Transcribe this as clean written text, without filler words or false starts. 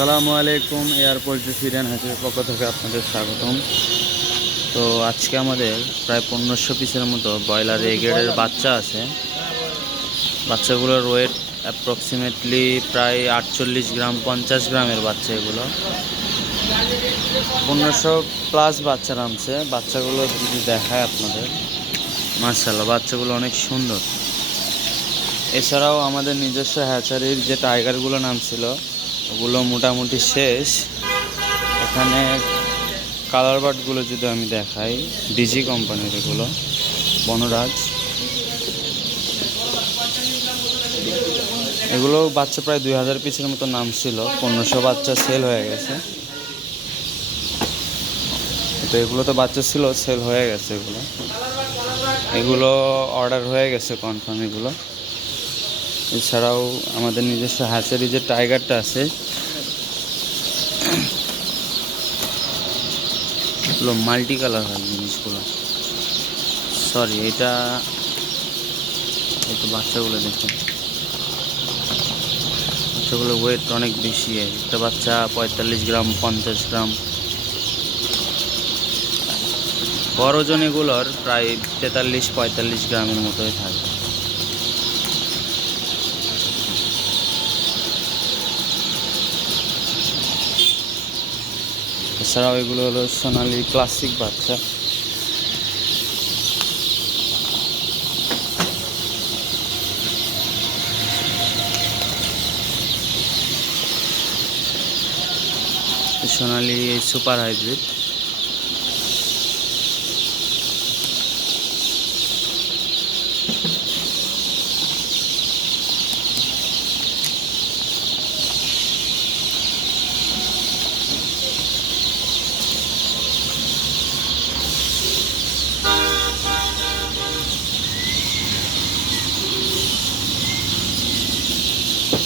আসসালামু আলাইকুম। এয়ারপোর্ট ফিডেন হাসির পক্ষ থেকে আপনাদের স্বাগতম। তো আজকে আমাদের প্রায় 1500 পিসের মতো ব্রয়লার এ গ্রেডের বাচ্চা আছে। বাচ্চাগুলোর ওয়েট অ্যাপ্রক্সিমেটলি প্রায় 48 গ্রাম 50 গ্রামের বাচ্চা। এগুলো 1500 প্লাস বাচ্চা নামছে। বাচ্চাগুলো যদি দেখায় আপনাদের, মাশাআল্লাহ বাচ্চাগুলো অনেক সুন্দর। এছাড়াও আমাদের নিজস্ব হ্যাচারির যে টাইগারগুলো নামছিল ওগুলো মোটামুটি শেষ। এখানে কালার বার্ডগুলো যদি আমি দেখাই, ডিজি কোম্পানির এগুলো বনরাজ, এগুলো বাচ্চা প্রায় 2000 পিসের মতো নামছিল। 1500 বাচ্চা সেল হয়ে গেছে। তো এগুলো তো বাচ্চা ছিল, সেল হয়ে গেছে। এগুলো অর্ডার হয়ে গেছে কনফার্ম এগুলো। এছাড়াও আমাদের নিজস্ব হ্যাচারি যে টাইগারটা আছে, এগুলো মাল্টি কালার হয় জিনিসগুলো। সরি, এটা একটু বাচ্চাগুলো দেখুন। বাচ্চাগুলো ওয়েট অনেক বেশি। একটা বাচ্চা 45 গ্রাম 50 গ্রাম। বড় ওজন এগুলোর প্রায় 43-45 গ্রামের মতোই থাকে। এছাড়াও এগুলো হলো সোনালি ক্লাসিক বাচ্চা। সোনালি সুপার হাইব্রিড।